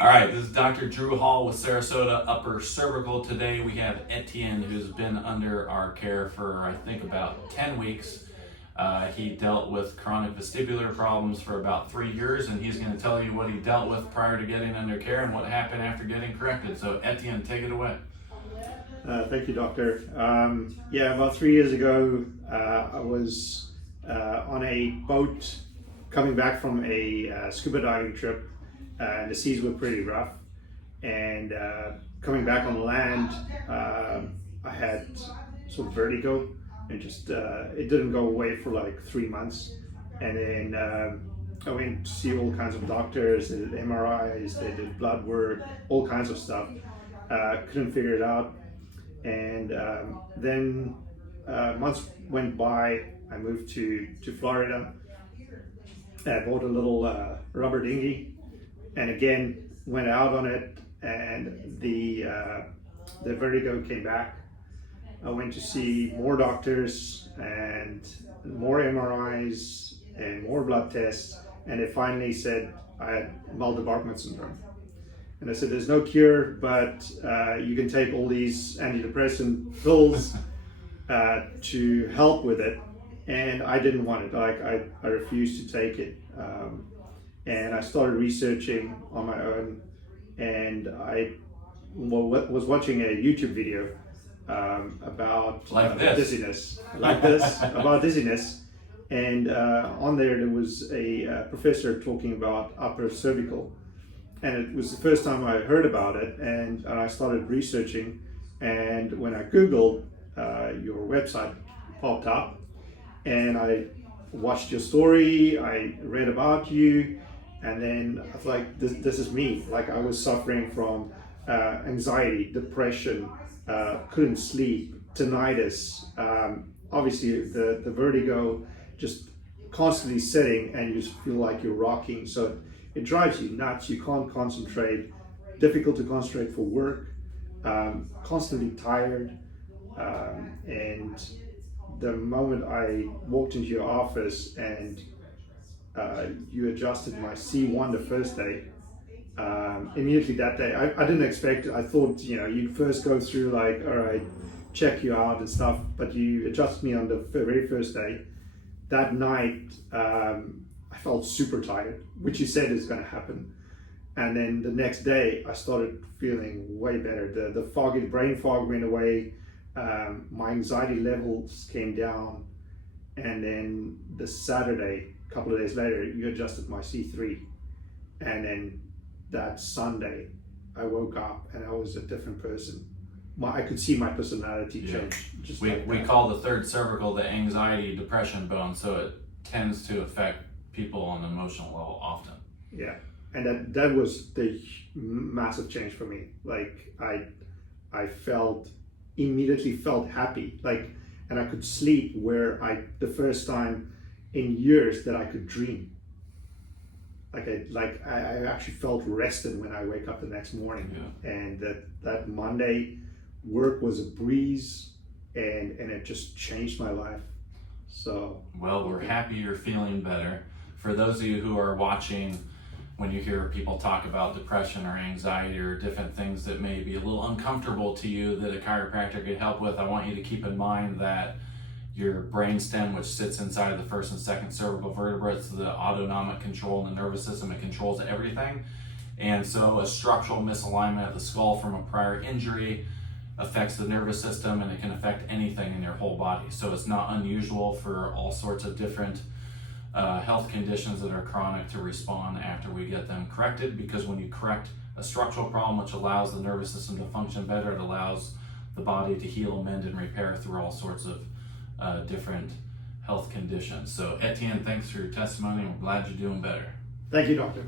All right, this is Dr. Drew Hall with Sarasota Upper Cervical. Today we have Etienne, who's been under our care for, I think, about 10 weeks. He dealt with chronic vestibular problems for about 3 years, and he's going to tell you what he dealt with prior to getting under care and what happened after getting corrected. So Etienne, take it away. Thank you, Doctor. About 3 years ago, I was on a boat coming back from a scuba diving trip, and the seas were pretty rough. And coming back on land, I had sort of vertigo, and just it didn't go away for like 3 months. And then I went to see all kinds of doctors. They did MRIs, they did blood work, all kinds of stuff. Couldn't figure it out. And then months went by. I moved to Florida. I bought a little rubber dinghy, and again went out on it, and the vertigo came back. I went to see more doctors and more MRIs and more blood tests, and they finally said I had Debarquement syndrome. And I said, there's no cure, but you can take all these antidepressant pills to help with it. And I didn't want it. I refused to take it. And I started researching on my own. And I was watching a YouTube video about dizziness. Like this, about dizziness. And on there was a professor talking about upper cervical. And it was the first time I heard about it, and I started researching. And when I Googled, your website popped up, and I watched your story, I read about you, and then I was like, this is me. Like, I was suffering from anxiety, depression, couldn't sleep, tinnitus, obviously the vertigo, just constantly sitting, and you just feel like you're rocking. So it drives you nuts. You can't concentrate, difficult to concentrate for work, constantly tired. And the moment I walked into your office and you adjusted my C1 the first day, immediately that day, I didn't expect it. I thought, you'd first go through like, all right, check you out and stuff, but you adjusted me on the very first day. That night, I felt super tired, which you said is going to happen. And then the next day, I started feeling way better. The brain fog went away. My anxiety levels came down. And then the Saturday, a couple of days later, you adjusted my C3. And then that Sunday, I woke up and I was a different person. I could see my personality change. Just we call the third cervical the anxiety depression bone, so it tends to affect people on an emotional level often. Yeah, and that was the massive change for me. Like I immediately felt happy, like, and I could sleep where the first time in years that I could dream. Like I actually felt rested when I wake up the next morning. Yeah. And that Monday work was a breeze, and it just changed my life. So well, we're happy you're feeling better. For those of you who are watching, when you hear people talk about depression or anxiety or different things that may be a little uncomfortable to you that a chiropractor could help with, I want you to keep in mind that your brainstem, which sits inside of the first and second cervical vertebrae, the autonomic control in the nervous system. It controls everything. And so a structural misalignment of the skull from a prior injury affects the nervous system, and it can affect anything in your whole body. So it's not unusual for all sorts of different health conditions that are chronic to respond after we get them corrected, because when you correct a structural problem, which allows the nervous system to function better, it allows the body to heal, mend, and repair through all sorts of different health conditions. So Etienne, thanks for your testimony. We're glad you're doing better. Thank you, doctor.